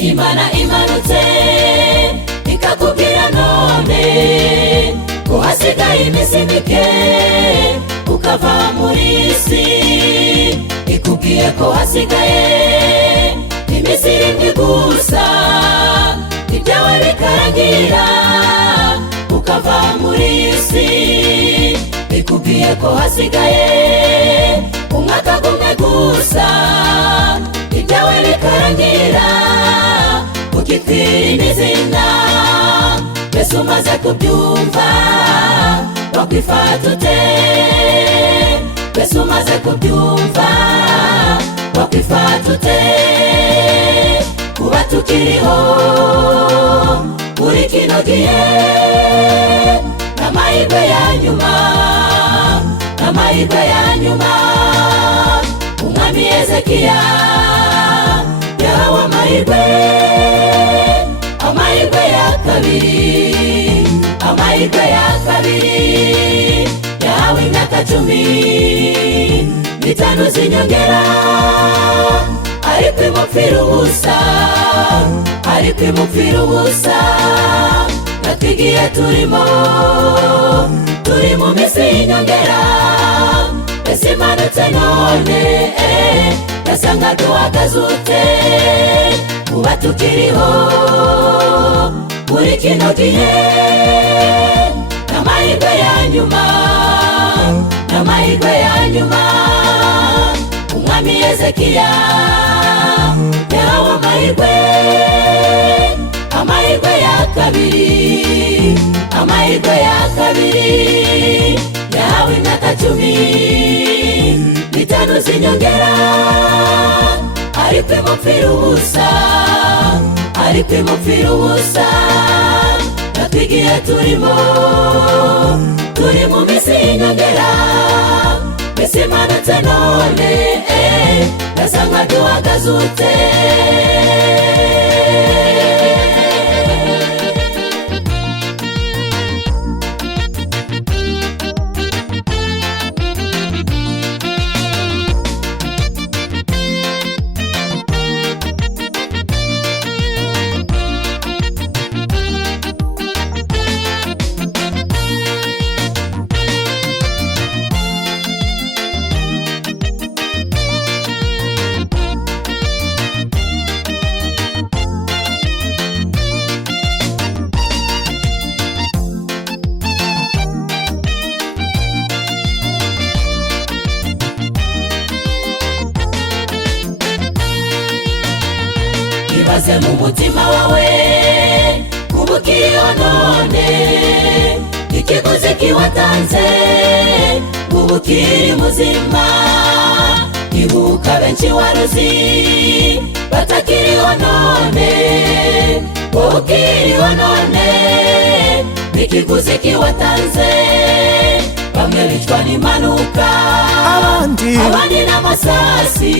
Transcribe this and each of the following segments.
imana imanutse ikakubwira none ko hasigaye iminsi mike ukava muri isi, ikubwiye ko hasigaye iminsi irindwi gusa ibyawe bikarangira ukava muri isi, ikubwiye ko hasigaye umwaka gumwe gusa ibyawe bikarangira ukitwira n'izina. Mbese umaze kubyumva wakwifata ute? Mbese umaze kubyumva wakwifata ute? Kuba tukiriho muri kino gihe n'amahirwe ya nyuma, n'amahirwe ya nyuma. Umwami Hezekiya yahawe amahirwe, amahirwe ya kabiri, amahirwe ya kabiri. Yahawe imyaka 15 z'inyongera, ariko imupfira ubusa, ariko imupfira ubusa. Natwigiye turi mu minsi y'inyongera. Mbese imanutse none yasanga duhagaze ute? Kuba tukiriho muri kino gihe n'amahirwe ya nyuma, n'amahirwe ya nyuma. Umwami Hezekiya yahawe amahirwe, amahirwe ya kabiri, amahirwe ya kabiri. Yahawe imyaka 15 z'inyongera, ariko imupfira ubusa, ariko imupfira ubusa. Natwigiye turi mu minsi y'inyongera. Mbese imanutse none yasanga duhagaze ute? Ibaze mu mutima wawe kuba ukiriho none, ikiguzi kiwatanze ubu ukiri muzima. Ibuka benshi waruzi batakiriho none, wowe ukiriho none ikiguzi kiwatanze. Bamwe bicwa n'impanuka, abandi n'amasasi,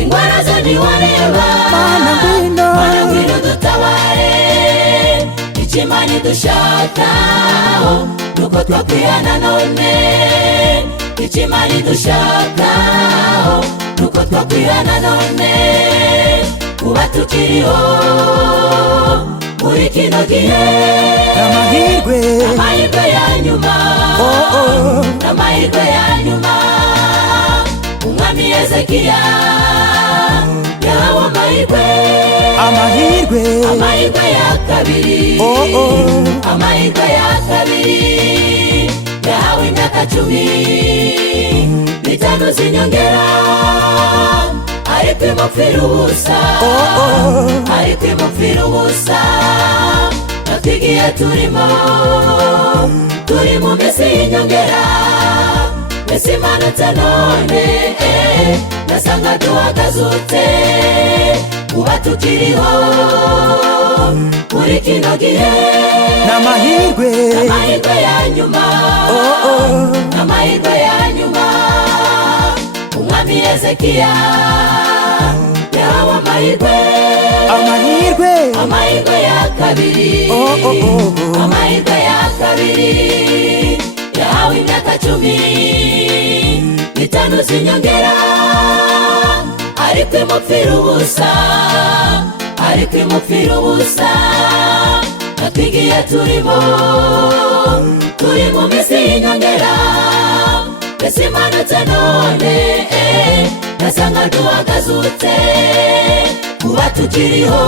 ingwara zo ntiwareba. Mana ngwino dutabare, ikimani dushakaho nuko twakwihana none, ikimani dushakaho nuko twakwihana none. Kuba tukiriho muri kino gihe n'amahirwe, n'amahirwe ya nyuma, n'amahirwe ya nyuma. Umwami Hezekiya yahawe amahirwe, amahirwe, amahirwe ya kabiri, amahirwe ya kabiri. Yahawe imyaka 15 z'inyongera, ariko imupfira ubusa, ariko imupfira ubusa. Natwigiye turi mu minsi y'inyongera. Mbese imanutse none yasanga duhagaze ute? Kuba tukiriho muri kino gihe n'amahirwe, n'amahirwe ya nyuma, n'amahirwe ya nyuma. Umwami Hezekiya yahawe amahirwe, amahirwe, amahirwe ya kabiri, amahirwe ya kabiri. Yahawe imyaka 15 z'inyongera, ariko imupfira ubusa, ariko imupfira ubusa natwigiye turi mu minsi y'inyongera mbese imanutse none nasanga duhagazutse kuba tukiriho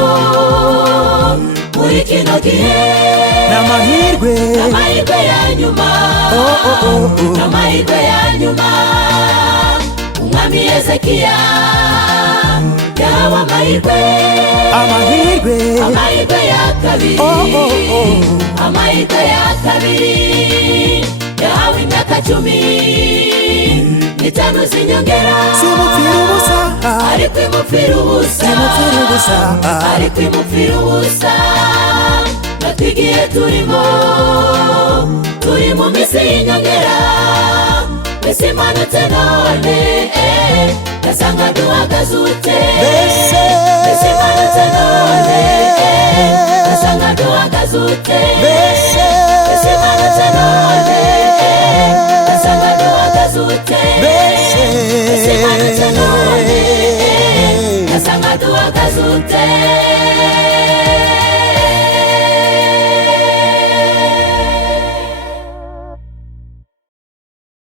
muri kino gihe n'amahirwe ya nyuma n'amahirwe ya nyuma umwami Hezekiya yahawe amahirwe ya kabiri amahirwe ya kabiri yahawe imyaka 15 z'inyongera simupfira ubusa ariko imupfira ubusa ariko imupfira ubusa natwigiye turi mu minsi y'inyongera mbese imanutse none nasanga duhagazutse mbese imanutse none nasanga duhagazutse mbese imanutse none nasanga duhagazutse mbese imanutse none nasanga duhagazutse